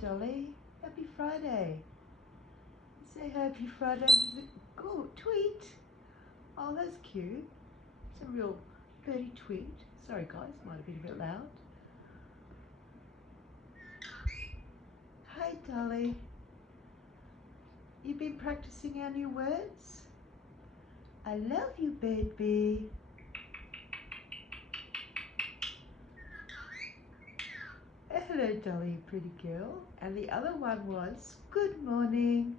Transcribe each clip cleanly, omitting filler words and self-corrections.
Dolly. Happy Friday. Say happy Friday to the tweet. Oh, that's cute. It's a real birdie tweet. Sorry guys, might have been a bit loud. Hi Dolly. You been practicing our new words? I love you, baby. Hello, Dolly, pretty girl. And the other one was, good morning.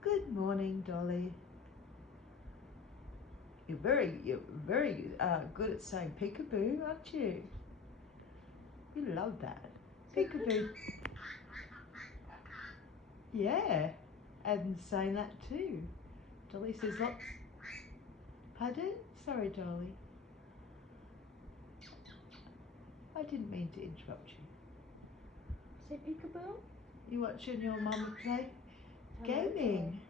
Good morning, Dolly. You're very good at saying peekaboo, aren't you? You love that. Peekaboo. Yeah, and saying that too. Dolly says lots. Pardon? Sorry, Dolly. I didn't mean to interrupt you. Say peekaboo? You watching your mama play? Gaming.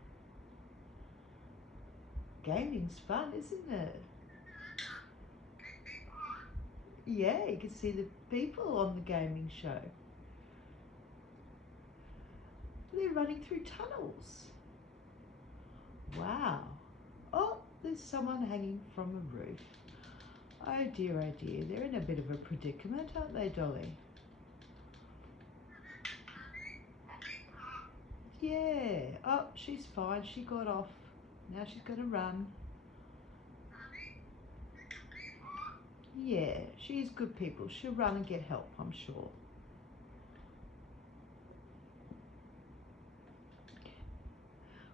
Gaming's fun, isn't it? Yeah, you can see the people on the gaming show. They're running through tunnels. Wow. Oh, there's someone hanging from a roof. Oh dear, they're in a bit of a predicament, aren't they, Dolly? Yeah. Oh, she's fine. She got off. Now she's going to run. Yeah, she's good people. She'll run and get help, I'm sure.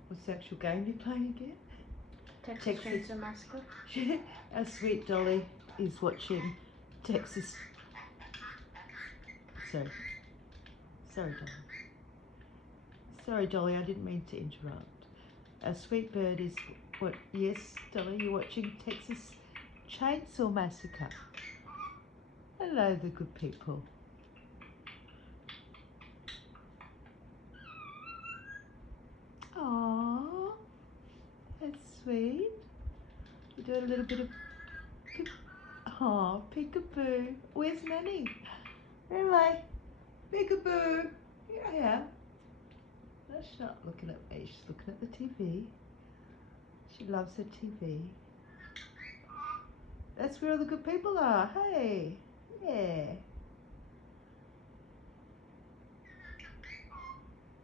What's the actual game you're playing again? Texas Chainsaw Massacre. Our sweet Dolly is watching Texas. Sorry, Dolly. Sorry, Dolly, I didn't mean to interrupt. Our sweet bird is what? Yes, Dolly, you're watching Texas Chainsaw Massacre. Hello, the good people. Aww, that's sweet. You do a little bit of peekaboo. Where's Nanny? Where am I? Peekaboo. Here I am. No, she's not looking at me. She's looking at the TV. She loves her TV. That's where all the good people are. Hey. Yeah.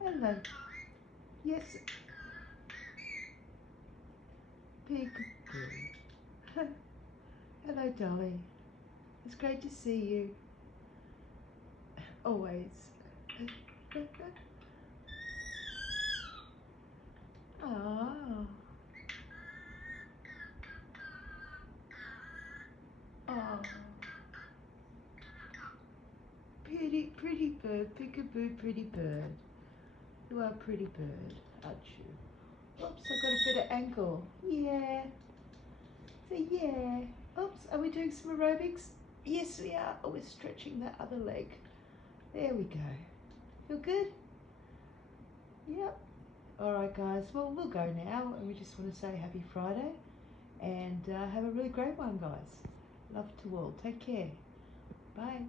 Hello. Yes. Peekaboo. Hello, Dolly. It's great to see you. Always. Oh. Oh. Pretty bird. Peekaboo, pretty bird. You are a pretty bird, aren't you? Oops, I've got a bit of ankle. Yeah. So yeah. Oops, are we doing some aerobics? Yes, we are. Oh, we're stretching that other leg. There we go. Feel good? Yep. All right, guys. Well, we'll go now, and we just want to say happy Friday, and have a really great one, guys. Love to all. Take care. Bye.